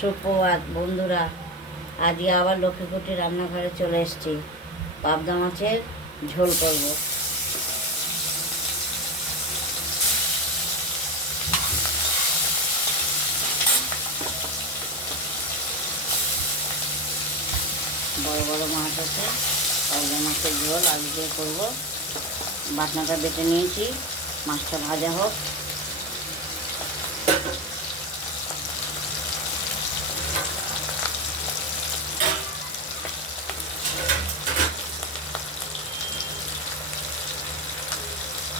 সুপ্রভাত, বন্ধুরা। আজকে আবার লক্ষ্মীকুটি রান্নাঘরে চলে এসেছি। পাবদা মাছের ঝোল করব। বড় বড় মাছ আছে, পাবদা মাছের ঝোল আজকে করব। বাটনাটা বেটে নিয়েছি, মাছটা ভাজা হোক।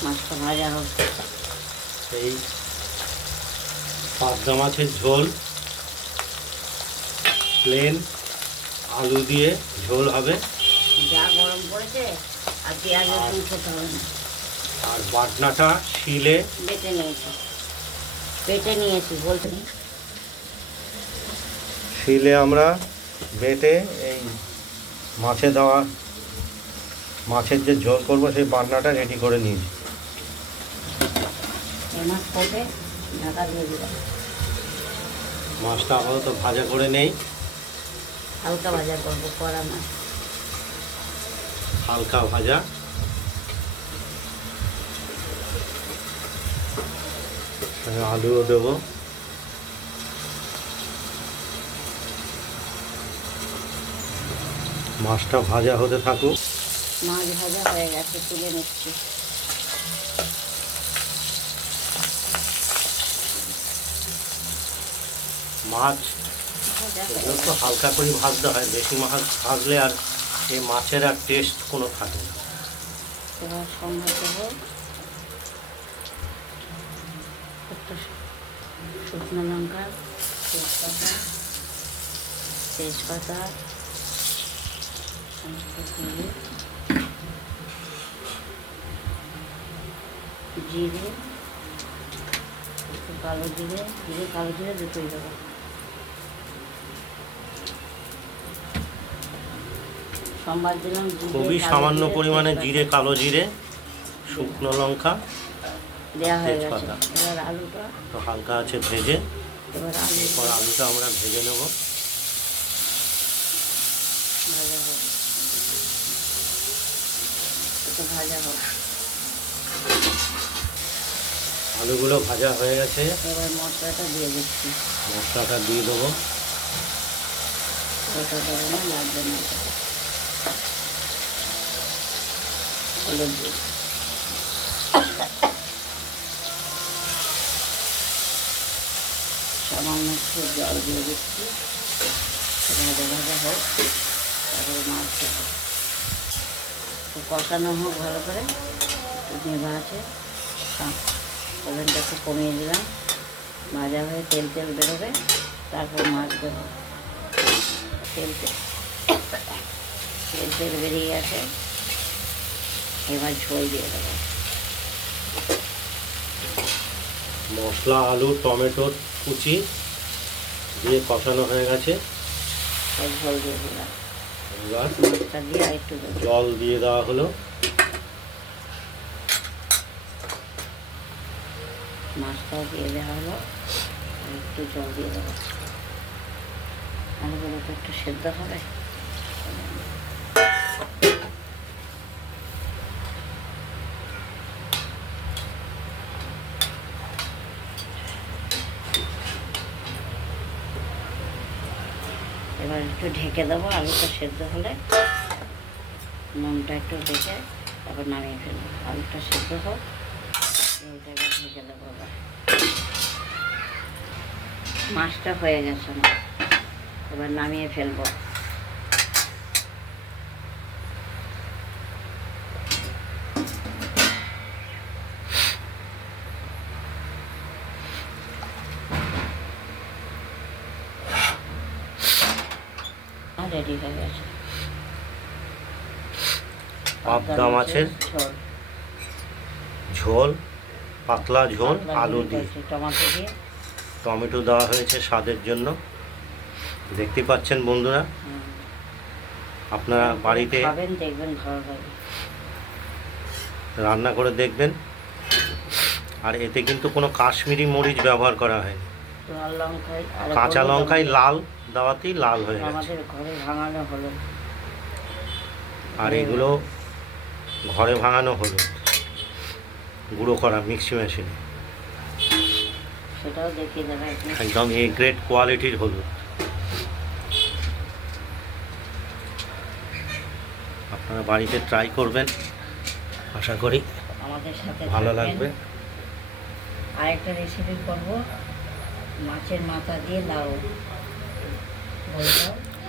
মাছটা ভাজা হোক। এই পাবদা মাছের ঝোল। প্লেন আলু দিয়ে ঝোল হবে। যা গরম পড়েছে আর পেঁয়াজ রসুন খেতে হবে না। আর বাটনাটা শিলে বেটে নিয়েছি। বেটে নিয়েছি বলতে শিলে আমরা বেটে এই মাছে দেওয়া মাছের যে ঝোল করব সেই বাটনাটা রেডি করে নিয়েছি। মাছ কোটে ঢাকা দিয়ে দিলাম মাছটা আপাতত ভাজা করে নেই। হালকা ভাজা করব কড়া মাছ। হালকা ভাজা। আলুও দেবো। মাছটা ভাজা হতে থাকুক। মাছ ভাজা হয়ে গেছে তুলে নিচ্ছি। মাছ, এগুলো তো হালকা করে ভাজতে হয়, বেশি মাছ ভাজলে আর এই মাছের আর টেস্ট কোনো থাকে না। শুকনো লঙ্কা, তেজপাতা তেজপাতা, জিরে কালো জিরে জিরে কালো জিরে দুটোই দেবো। দিলাম খুবই সামান্য পরিমাণে জিরে কালো জিরে শুকনো লঙ্কা দেওয়া হয়ে গেছে। এবার আলুটা। তো হালকা আছে ভেজে। এবার আলু এরপর আলুটা আমরা ভেজে নেব। ভাজা হোক একটু ভাজা হোক আলুগুলো ভাজা হয়ে গেছে। এবার মশলাটা দিয়ে দিচ্ছি। মশলাটা দিয়ে দেবো। লাগবে না এটা। জল দিয়ে দিচ্ছি ভাজা হোক মাছ কষানো হোক ভালো করে নেভা আছে ওভেনটা একটু কমিয়ে দিলাম ভাজা হয়ে তেল তেল বেরোবে তারপর মাছ দেবো তেল তেল তেল তেল বেরিয়ে গেছে এবার ঝোল দিয়ে দেবো। মশলা আলু টমেটো কুচি দিয়ে কষানো হয়ে গেছে। ঝোল দিয়ে দিলাম। এবার দিয়ে একটু জল দিয়ে দেওয়া হলো। মাছটাও দিয়ে দেওয়া হলো। একটু জল দিয়ে দেবো। আলুগুলো তো একটু সেদ্ধ হবে। এবার একটু ঢেকে দেবো আলুটা সেদ্ধ হলে। নুনটা একটু ঢেকে তারপর নামিয়ে ফেলব। আলুটা সেদ্ধ হোক ঝোলটা এবার ঢেকে দেবো আবার। মাছটা হয়ে গেছে না এবার নামিয়ে ফেলব। রেডি হয়ে গেছে। পাবদা মাছের ঝোল। পাতলা ঝোল আলু দিয়ে। টমেটো দিয়ে। টমেটো দেওয়া হয়েছে স্বাদের জন্য। দেখতে পাচ্ছেন বন্ধুরা আপনারা বাড়িতে দেখবেন ভালো লাগবে রান্না করে দেখবেন। আর এতে কিন্তু কোনো কাশ্মীরি মরিচ ব্যবহার করা হয়নি। লাল লঙ্কায় কাঁচা লঙ্কায় লাল দেওয়াতেই লাল হয়ে গেছে। আমাদের ঘরে ভাঙানো হলো আর এগুলো ঘরে ভাঙানো হলো গুঁড়ো করা মিক্সি মেশিনে। সেটাও দেখিয়ে দেবে আপনি একদম এ গ্রেড কোয়ালিটির হলুদ। আপনারা বাড়িতে ট্রাই করবেন। আশা করি আমাদের সাথে ভালো থাকবেন। লাগবে। আরেকটা রেসিপি করব। মাছের মাথা দিয়ে লাউ বলব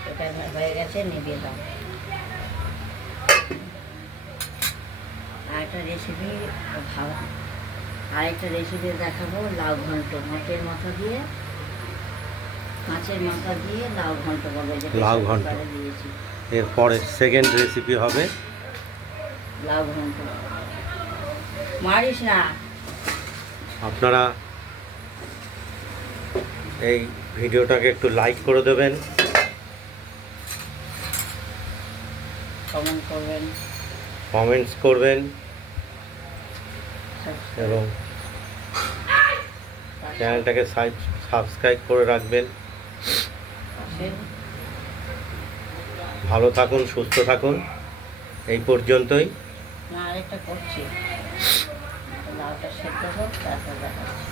এটা হয়ে গেছে নিভিয়ে দাও। আরেকটা রেসিপি ভালো আরেকটা রেসিপি দেখাবো লাউ ঘন্ট মাছের মাথা দিয়ে। মাছের মাথা দিয়ে লাউ ঘন্ট বলে লাউ ঘন্ট। দিয়েছি। এরপরে সেকেন্ড রেসিপি হবে। লাউ ঘন্ট। মারিস না। আপনারা এই ভিডিওটাকে একটু লাইক করে দেবেন। কমেন্ট করবেন। কমেন্টস করবেন। এবং চ্যানেলটাকে সাবস্ক্রাইব করে রাখবেন। ভালো থাকুন সুস্থ থাকুন। এই পর্যন্তই। না আরেকটা করছি। লাউটা সেদ্ধ হোক তারপর দেখাচ্ছি।